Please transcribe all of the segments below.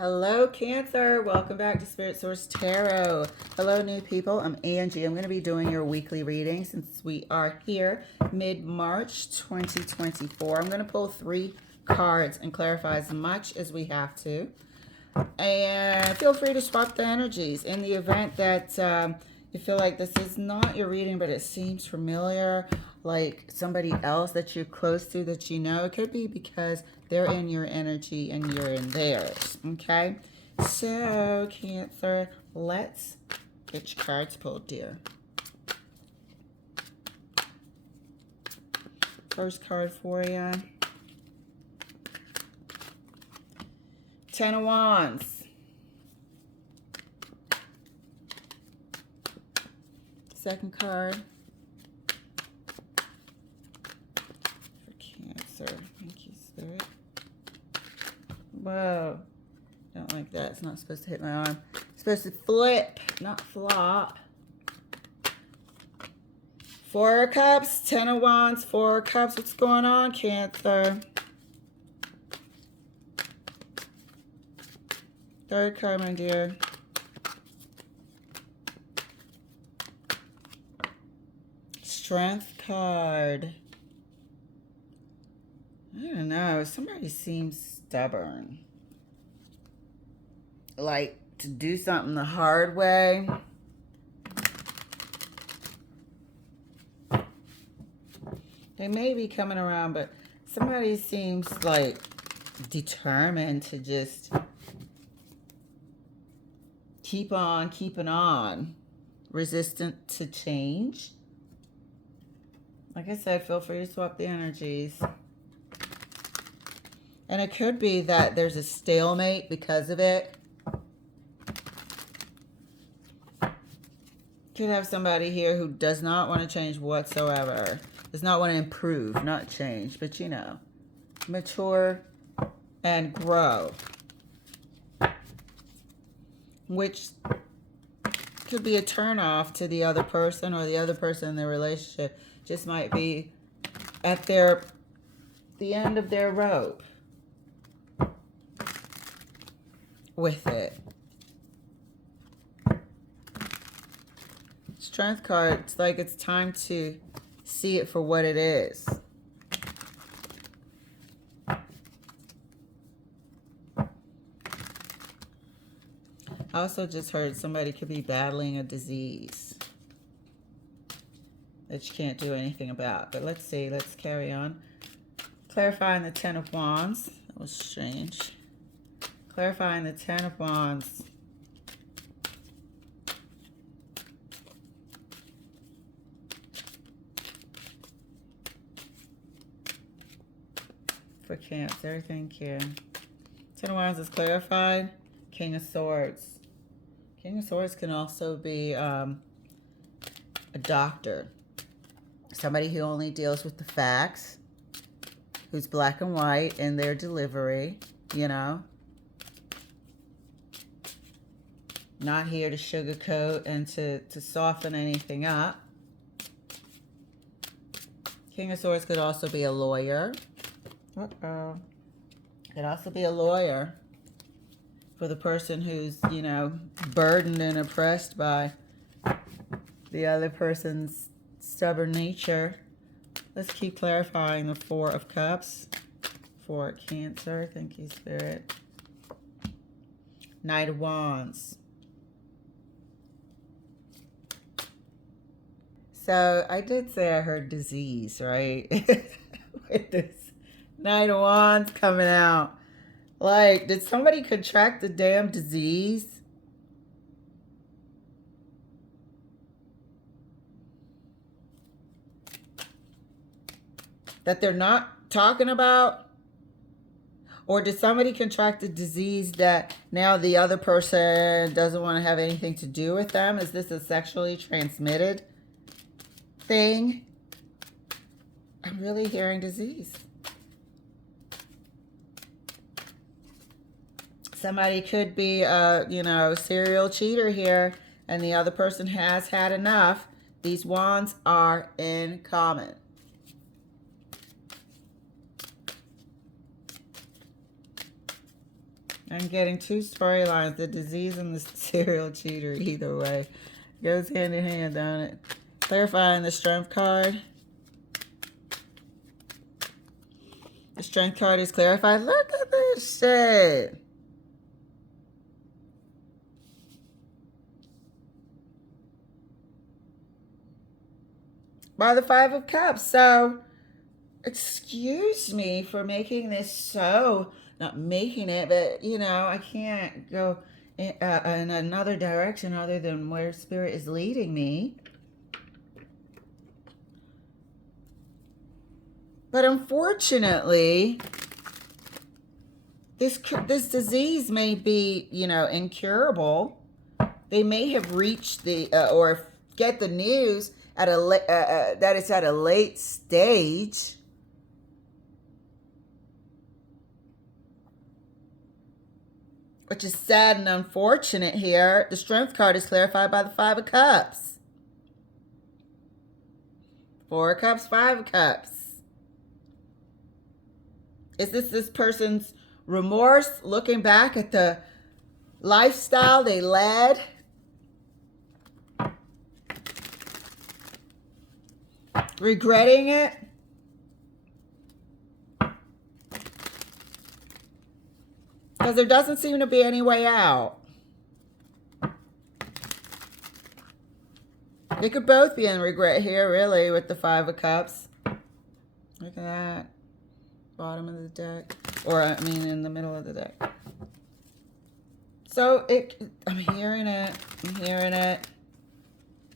Hello, Cancer. Welcome back to Spirit Source Tarot. Hello, new people. I'm Angie. I'm going to be doing your weekly reading since we are here mid-March 2024. I'm going to pull 3 cards and clarify as much as we have to. And feel free to swap the energies in the event that you feel like this is not your reading, but it seems familiar, like somebody else that you're close to that you know. It could be because they're in your energy and you're in theirs, okay? So, Cancer, let's get your cards pulled, dear. First card for you. 10 of Wands. Second card for Cancer. Thank you, Spirit. Whoa. Don't like that. It's not supposed to hit my arm. It's supposed to flip, not flop. 4 of Cups, 10 of Wands, 4 of Cups. What's going on, Cancer? Third card, my dear. Strength card. I don't know. Somebody seems stubborn. Like to do something the hard way. They may be coming around, but somebody seems like determined to just keep on keeping on. Resistant to change. Like I said, feel free to swap the energies. And it could be that there's a stalemate because of it. Could have somebody here who does not want to change whatsoever. Does not want to improve, not change, but you know, mature and grow. Which could be a turnoff to the other person, or the other person in the relationship just might be at the end of their rope with it. Strength card, it's like it's time to see it for what it is. I also just heard somebody could be battling a disease that you can't do anything about. But let's see. Let's carry on. Clarifying the 10 of Wands. That was strange. Clarifying the 10 of Wands. For Cancer. Thank you. 10 of Wands is clarified. King of Swords. King of Swords can also be a doctor. Somebody who only deals with the facts. Who's black and white in their delivery, you know. Not here to sugarcoat and to soften anything up. King of Swords could also be a lawyer. Uh-oh. Could also be a lawyer for the person who's, you know, burdened and oppressed by the other person's stubborn nature. Let's keep clarifying the 4 of Cups for Cancer. Thank you, Spirit. Knight of Wands. So I did say I heard disease, right? With this Knight of Wands coming out. Like, did somebody contract the damn disease? That they're not talking about? Or did somebody contract a disease that now the other person doesn't want to have anything to do with them? Is this a sexually transmitted thing? I'm really hearing disease. Somebody could be a, you know, serial cheater here, and the other person has had enough. These wands are in common. I'm getting two storylines, the disease and the serial cheater. Either way, goes hand in hand, don't it? Clarifying the strength card. The strength card is clarified. Look at this shit. By the Five of Cups. So, excuse me for making this so, not making it, but, you know, I can't go in another direction other than where Spirit is leading me. But unfortunately, this disease may be, you know, incurable. They may have reached the or get the news at a that it's at a late stage. Which is sad and unfortunate here. The Strength card is clarified by the Five of Cups. Four of Cups, Five of Cups. Is this person's remorse looking back at the lifestyle they led? Regretting it? Because there doesn't seem to be any way out. They could both be in regret here, really, with the Five of Cups. Look at that. Bottom of the deck. Or, I mean, in the middle of the deck. So, I'm hearing it. I'm hearing it.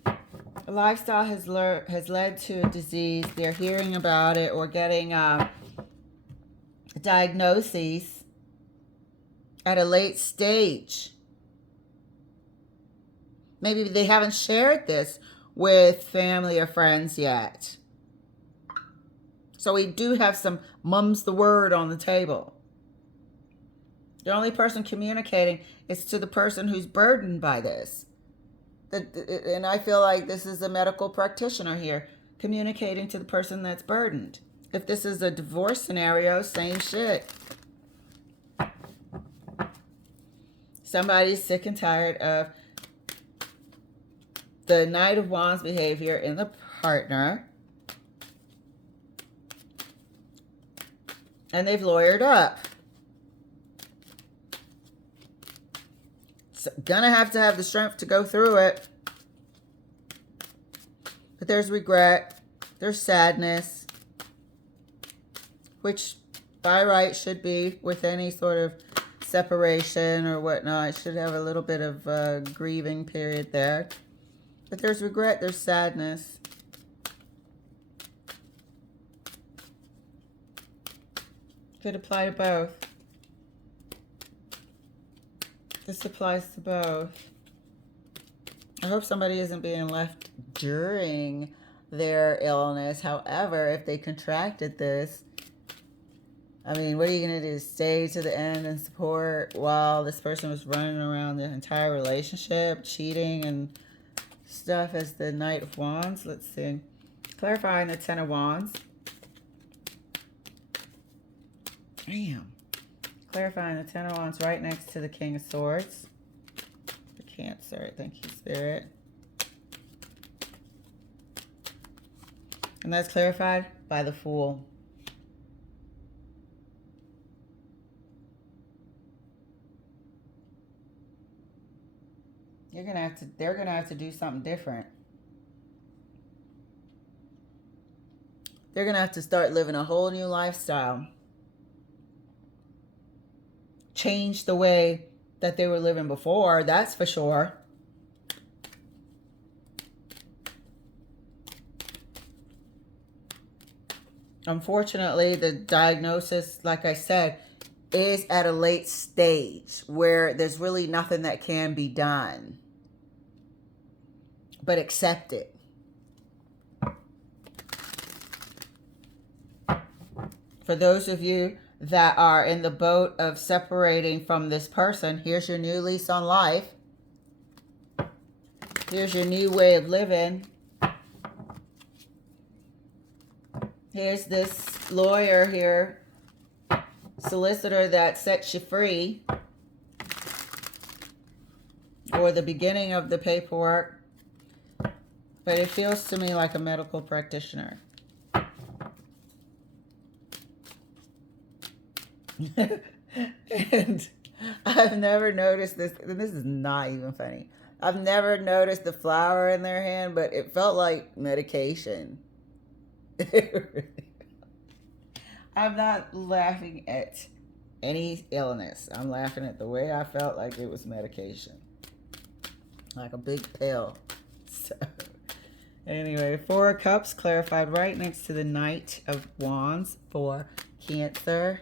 A lifestyle has led to a disease. They're hearing about it or getting diagnoses at a late stage. Maybe they haven't shared this with family or friends yet. So we do have some mum's the word on the table. The only person communicating is to the person who's burdened by this. And I feel like this is a medical practitioner here communicating to the person that's burdened. If this is a divorce scenario, same shit. Somebody's sick and tired of the Knight of Wands behavior in the partner. And they've lawyered up. So, gonna have to have the strength to go through it. But there's regret. There's sadness. Which by right should be with any sort of separation or whatnot. It should have a little bit of a grieving period there. But there's regret. There's sadness. Could apply to both. This applies to both. I hope somebody isn't being left during their illness. However, if they contracted this, I mean, what are you going to do? Stay to the end and support while this person was running around the entire relationship, cheating and stuff as the Knight of Wands? Let's see. Clarifying the Ten of Wands. Damn. Clarifying the Ten of Wands right next to the King of Swords. The Cancer. Thank you, Spirit. And that's clarified by the Fool. They're gonna have to do something different. They're gonna have to start living a whole new lifestyle. Change the way that they were living before, that's for sure. Unfortunately, the diagnosis, like I said, is at a late stage where there's really nothing that can be done but accept it. For those of you that are in the boat of separating from this person, here's your new lease on life. Here's your new way of living. Here's this lawyer here, solicitor that sets you free. or the beginning of the paperwork, but it feels to me like a medical practitioner. And I've never noticed this, and this is not even funny. I've never noticed the flower in their hand, but it felt like medication. I'm not laughing at any illness. I'm laughing at the way I felt like it was medication. Like a big pill. So, anyway, Four of Cups clarified right next to the Knight of Wands for Cancer.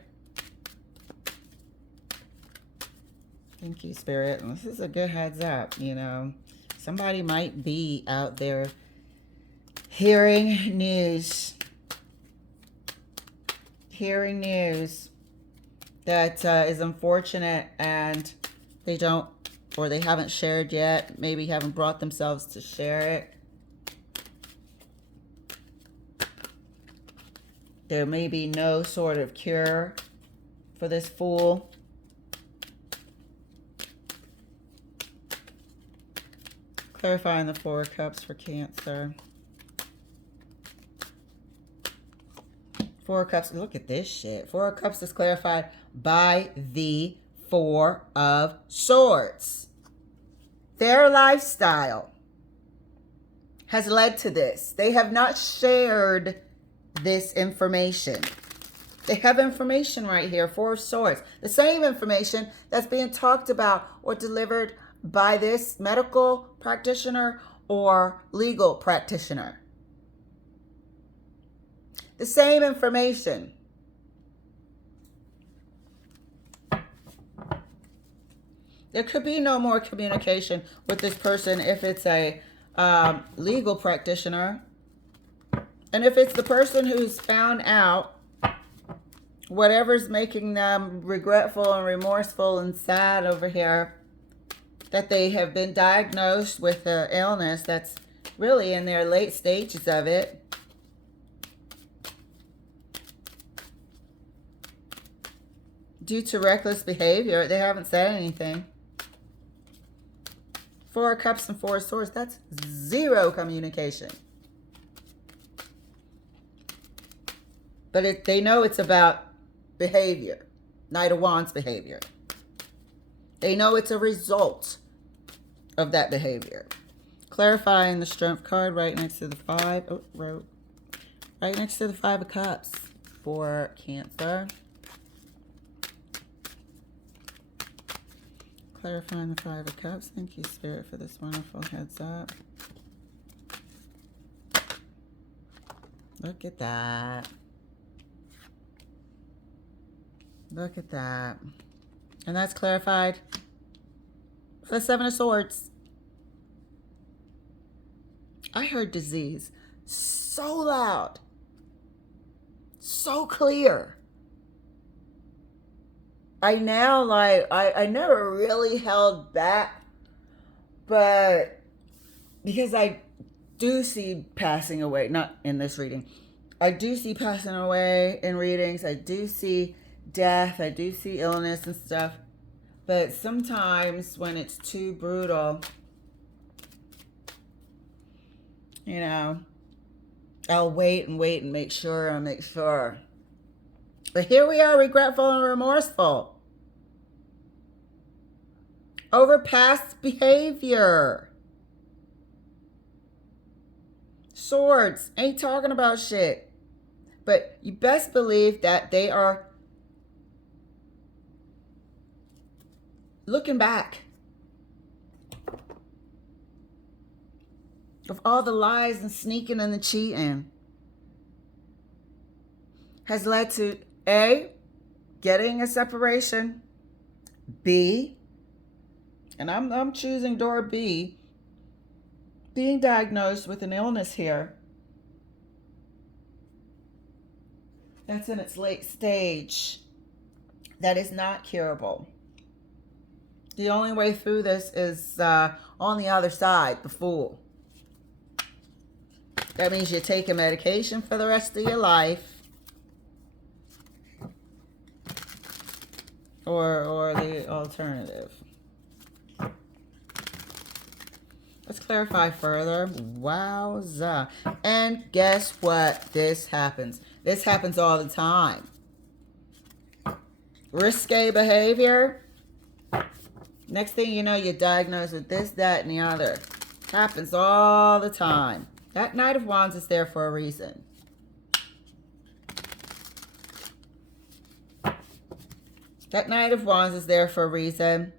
Thank you, Spirit. And this is a good heads up, you know. Somebody might be out there hearing news. Hearing news that is unfortunate, and they don't, or they haven't shared yet. Maybe haven't brought themselves to share it. There may be no sort of cure for this Fool. Clarifying the Four of Cups for Cancer. Four of Cups. Look at this shit. Four of Cups is clarified by the Four of Swords. Their lifestyle has led to this. They have not shared this information. They have information right here. Four of Swords. The same information that's being talked about or delivered by this medical practitioner or legal practitioner. The same information. There could be no more communication with this person if it's a legal practitioner. And if it's the person who's found out whatever's making them regretful and remorseful and sad over here, that they have been diagnosed with an illness that's really in their late stages of it. Due to reckless behavior, they haven't said anything. Four of Cups and Four of Swords, that's zero communication. But they know it's about behavior. Knight of Wands behavior. They know it's a result of that behavior. Clarifying the Strength card right next to the Five. Oh, right next to the Five of Cups for Cancer. Clarifying the Five of Cups. Thank you, Spirit, for this wonderful heads up. Look at that. Look at that. And that's clarified by the Seven of Swords. I heard disease so loud, so clear. I now, like, I never really held back, but because I do see passing away, not in this reading, I do see passing away in readings. I do see death. I do see illness and stuff. But sometimes when it's too brutal, you know, I'll wait and make sure. But here we are, regretful and remorseful over past behavior. Swords ain't talking about shit. But you best believe that they are looking back of all the lies and sneaking and the cheating has led to A, getting a separation, B, and I'm choosing door B, being diagnosed with an illness here that's in its late stage that is not curable. The only way through this is on the other side, the Fool. That means you take a medication for the rest of your life. Or the alternative. Let's clarify further. Wowza. And guess what? This happens. This happens all the time. Risque behavior. Next thing you know, you're diagnosed with this, that, and the other. Happens all the time. That Knight of Wands is there for a reason. That Knight of Wands is there for a reason.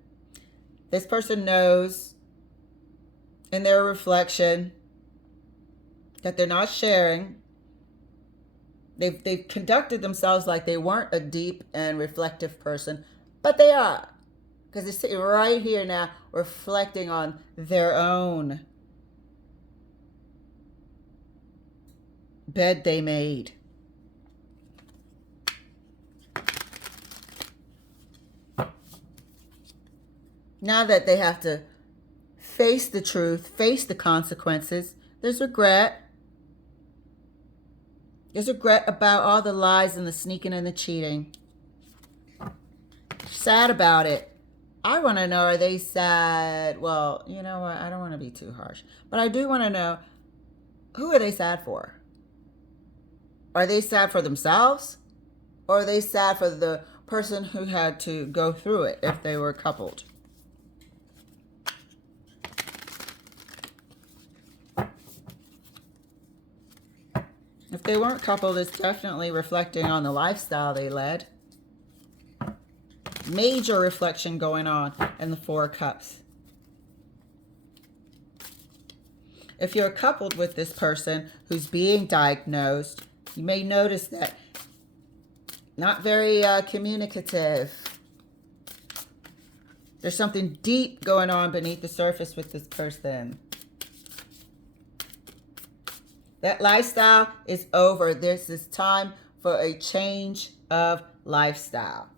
This person knows in their reflection that they're not sharing. They've conducted themselves like they weren't a deep and reflective person, but they are. Because they're sitting right here now reflecting on their own bed they made. Now that they have to face the truth, face the consequences, there's regret. There's regret about all the lies and the sneaking and the cheating. Sad about it. I want to know, are they sad? Well, you know what? I don't want to be too harsh. But I do want to know, who are they sad for? Are they sad for themselves? Or are they sad for the person who had to go through it if they were coupled? If they weren't coupled, it's definitely reflecting on the lifestyle they led. Major reflection going on in the Four of Cups. If you're coupled with this person who's being diagnosed, you may notice that not very communicative. There's something deep going on beneath the surface with this person. That lifestyle is over. This is time for a change of lifestyle.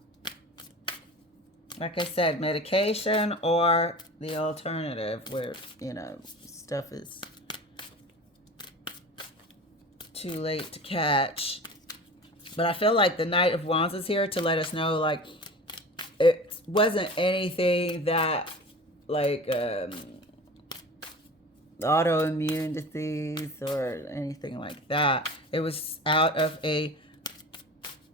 Like I said, medication or the alternative where, you know, stuff is too late to catch. But I feel like the Knight of Wands is here to let us know, like, it wasn't anything that, like, autoimmune disease or anything like that. It was out of a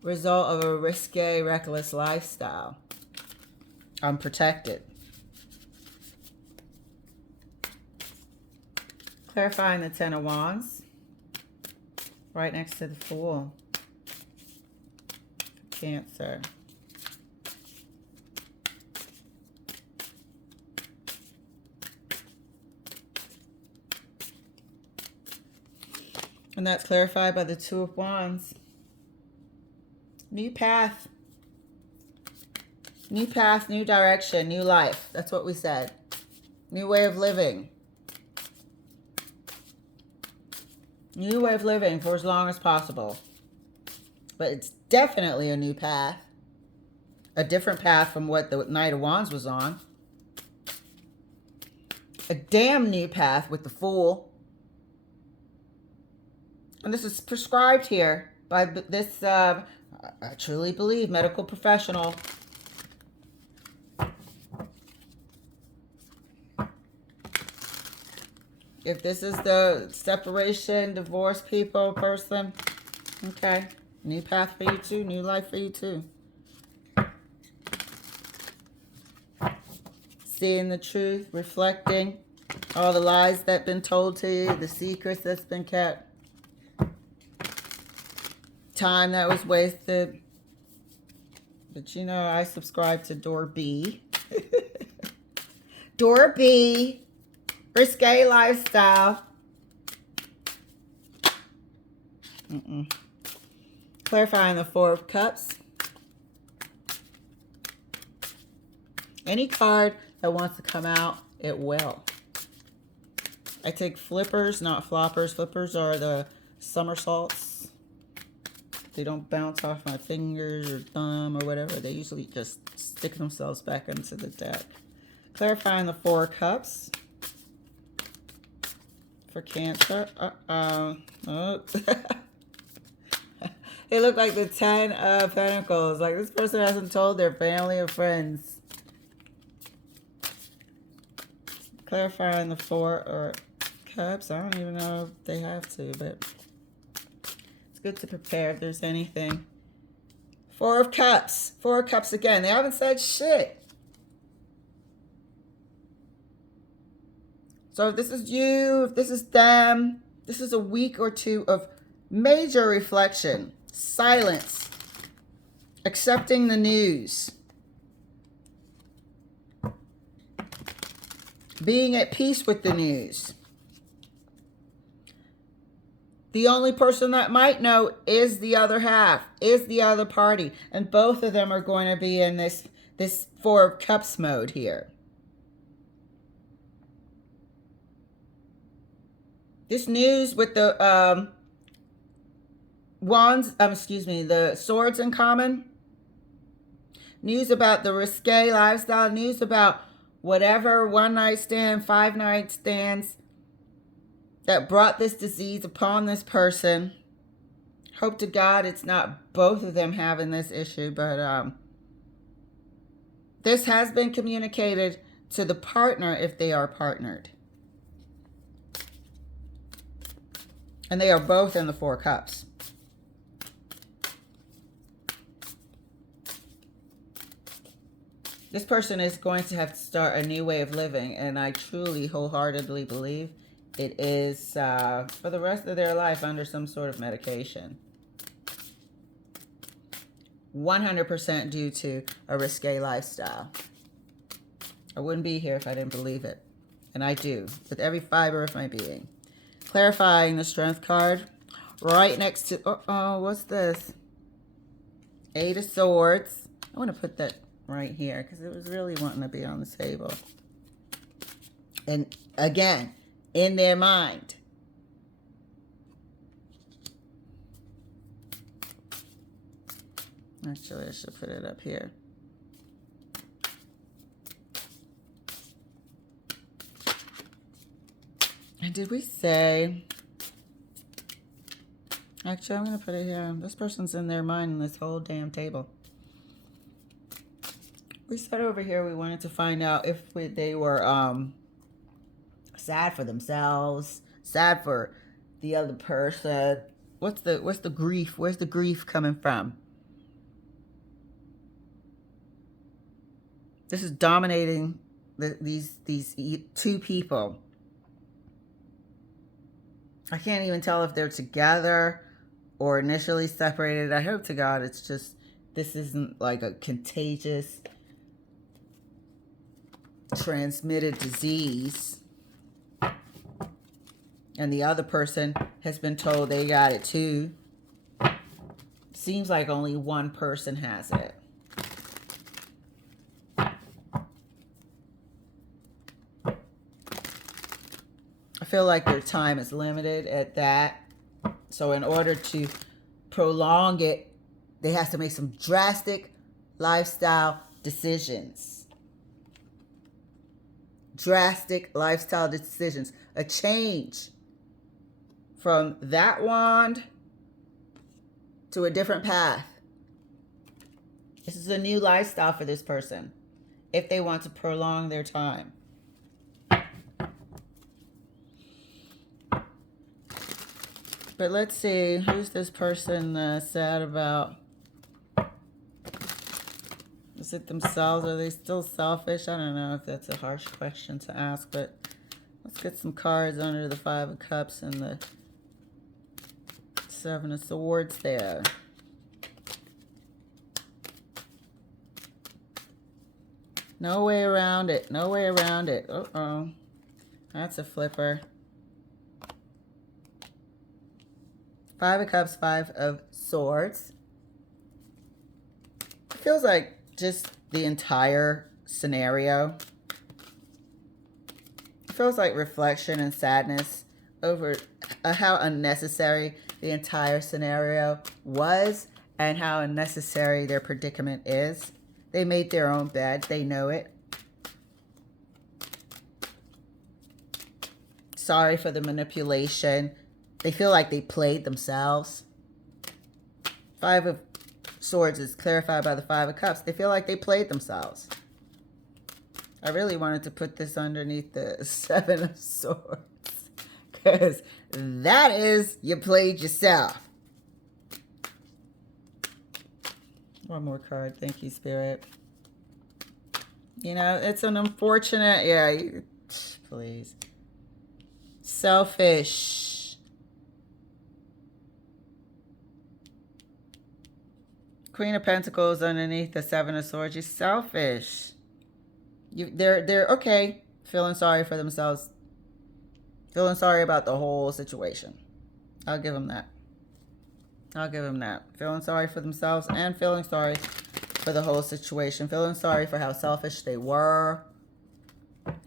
result of a risque, reckless lifestyle. Unprotected. Clarifying the Ten of Wands. Right next to the Fool. Cancer. And that's clarified by the Two of Wands. New path. New path, new direction, new life. That's what we said. New way of living. New way of living for as long as possible. But it's definitely a new path. A different path from what the Knight of Wands was on. A damn new path with the Fool. And this is prescribed here by this, I truly believe, medical professional. If this is the separation, divorce people person, okay. New path for you too. New life for you too. Seeing the truth, reflecting all the lies that have been told to you, the secrets that's been kept. Time that was wasted. But you know, I subscribe to Door B. Door B. Risque lifestyle. Clarifying the Four of Cups. Any card that wants to come out, it will. I take flippers, not floppers. Flippers are the somersaults. They don't bounce off my fingers or thumb or whatever. They usually just stick themselves back into the deck. Clarifying the Four of Cups. For Cancer. Oh. They look like the Ten of Pentacles. Like this person hasn't told their family or friends. Clarifying the Four of Cups. I don't even know if they have to, but it's good to prepare if there's anything. Four of Cups. Four of Cups again. They haven't said shit. So if this is you, if this is them, this is a week or two of major reflection, silence, accepting the news, being at peace with the news. The only person that might know is the other half, is the other party. And both of them are going to be in this Four of Cups mode here. This news with the the swords in common. News about the risque lifestyle. News about whatever one-night stand, 5-night stands that brought this disease upon this person. Hope to God it's not both of them having this issue, but this has been communicated to the partner if they are partnered. And they are both in the Four Cups. This person is going to have to start a new way of living, and I truly, wholeheartedly believe it is for the rest of their life under some sort of medication. 100% due to a risque lifestyle. I wouldn't be here if I didn't believe it. And I do, with every fiber of my being. Clarifying the Strength card. Right next to, what's this? Eight of Swords. I want to put that right here because it was really wanting to be on the table. And again, in their mind. Actually, I should put it up here. And did we say... Actually, I'm going to put it here. This person's in their mind in this whole damn table. We said over here we wanted to find out if they were sad for themselves, sad for the other person. What's the grief? Where's the grief coming from? This is dominating these two people. I can't even tell if they're together or initially separated. I hope to God it's just, this isn't like a contagious, transmitted disease. And the other person has been told they got it too. Seems like only one person has it. I feel like their time is limited at that. So in order to prolong it, they have to make some drastic lifestyle decisions. Drastic lifestyle decisions. A change from that wand to a different path. This is a new lifestyle for this person if they want to prolong their time. But let's see, who's this person sad about? Is it themselves? Are they still selfish? I don't know if that's a harsh question to ask, but let's get some cards under the Five of Cups and the Seven of Swords there. No way around it. No way around it. Uh-oh. That's a flipper. Five of Cups, Five of Swords. It feels like just the entire scenario. It feels like reflection and sadness over how unnecessary the entire scenario was and how unnecessary their predicament is. They made their own bed. They know it. Sorry for the manipulation. They feel like they played themselves. Five of Swords is clarified by the Five of Cups. They feel like they played themselves. I really wanted to put this underneath the Seven of Swords. Because that is, you played yourself. One more card. Thank you, Spirit. You know, it's an unfortunate, yeah, please. Selfish. Queen of Pentacles underneath the Seven of Swords. You're selfish. They're okay. Feeling sorry for themselves. Feeling sorry about the whole situation. I'll give them that. I'll give them that. Feeling sorry for themselves and feeling sorry for the whole situation. Feeling sorry for how selfish they were,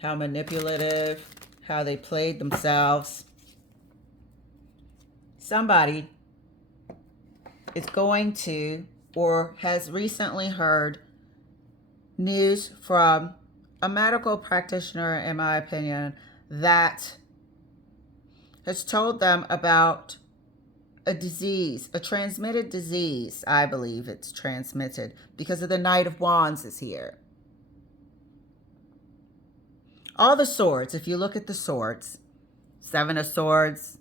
how manipulative, how they played themselves. Somebody is going to or has recently heard news from a medical practitioner, in my opinion, that has told them about a disease, a transmitted disease. I believe it's transmitted because of the Knight of Wands is here. All the swords, if you look at the swords, Seven of Swords,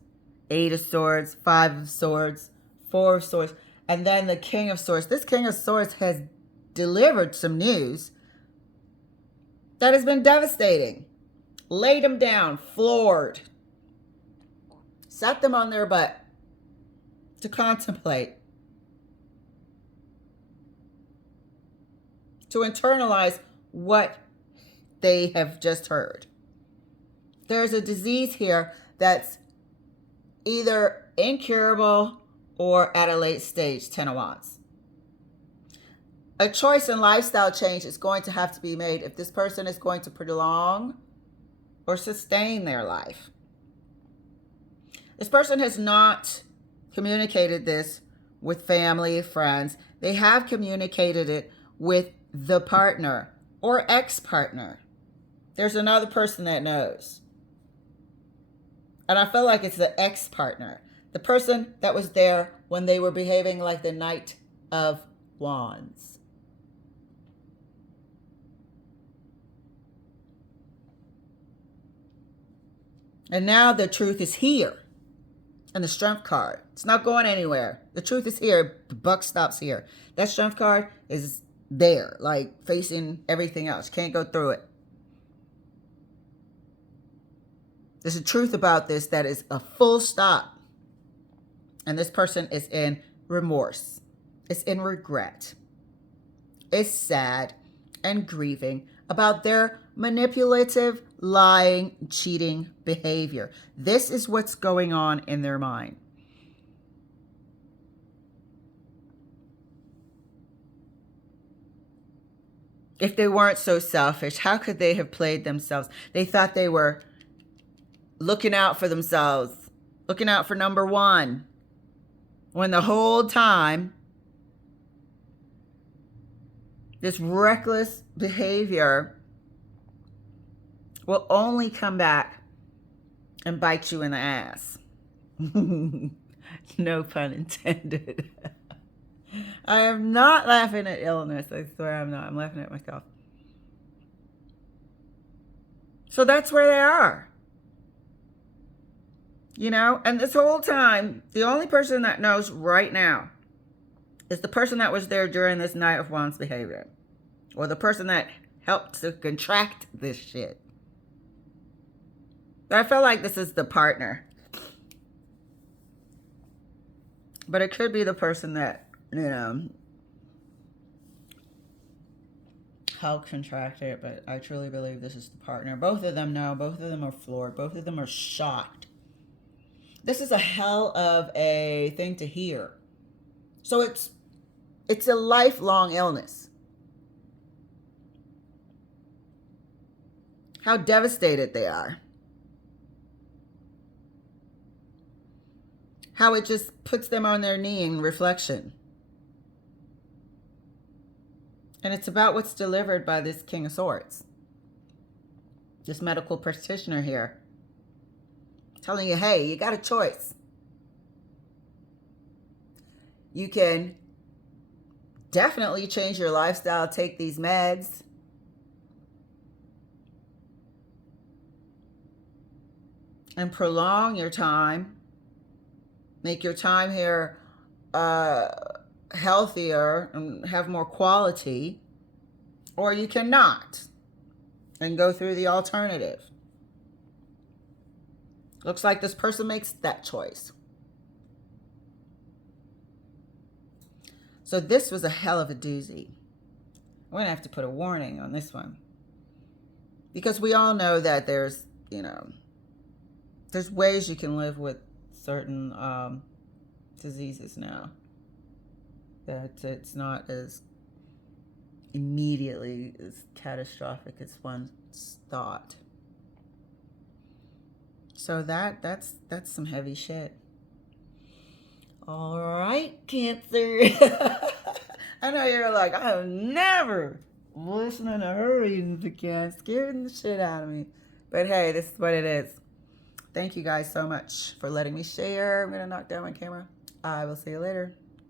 Eight of Swords, Five of Swords, Four of Swords, and then the King of Swords. This King of Swords has delivered some news that has been devastating. Laid them down, floored. Set them on their butt to contemplate, to internalize what they have just heard. There's a disease here that's either incurable or at a late stage, Ten of Wands. A choice and lifestyle change is going to have to be made if this person is going to prolong or sustain their life. This person has not communicated this with family, friends. They have communicated it with the partner or ex-partner. There's another person that knows. And I feel like it's the ex-partner. The person that was there when they were behaving like the Knight of Wands. And now the truth is here. And the Strength card. It's not going anywhere. The truth is here. The buck stops here. That Strength card is there, like facing everything else. Can't go through it. There's a truth about this that is a full stop. And this person is in remorse. It's in regret. It's sad and grieving about their manipulative, lying, cheating behavior. This is what's going on in their mind. If they weren't so selfish, how could they have played themselves? They thought they were looking out for themselves, looking out for number one, when the whole time this reckless behavior will only come back and bite you in the ass. No pun intended. I am not laughing at illness. I swear I'm not. I'm laughing at myself. So that's where they are. You know, and this whole time, the only person that knows right now is the person that was there during this Knight of Wands behavior. Or the person that helped to contract this shit. But I feel like this is the partner. But it could be the person that, you know, helped contract it. But I truly believe this is the partner. Both of them know. Both of them are floored. Both of them are shocked. This is a hell of a thing to hear. So it's a lifelong illness. How devastated they are. How it just puts them on their knee in reflection. And it's about what's delivered by this King of Swords. This medical practitioner here. Telling you, hey, you got a choice. You can definitely change your lifestyle, take these meds. and prolong your time, make your time here healthier and have more quality, or you cannot and go through the alternative. Looks like this person makes that choice. So this was a hell of a doozy. I'm going to have to put a warning on this one. Because we all know that there's, there's ways you can live with certain diseases now. That it's not as immediately as catastrophic as once thought. So that's some heavy shit. All right, Cancer. I know you're like, I'm never listening to her readings again. Scaring the shit out of me. But hey, this is what it is. Thank you guys so much for letting me share. I'm going to knock down my camera. I will see you later.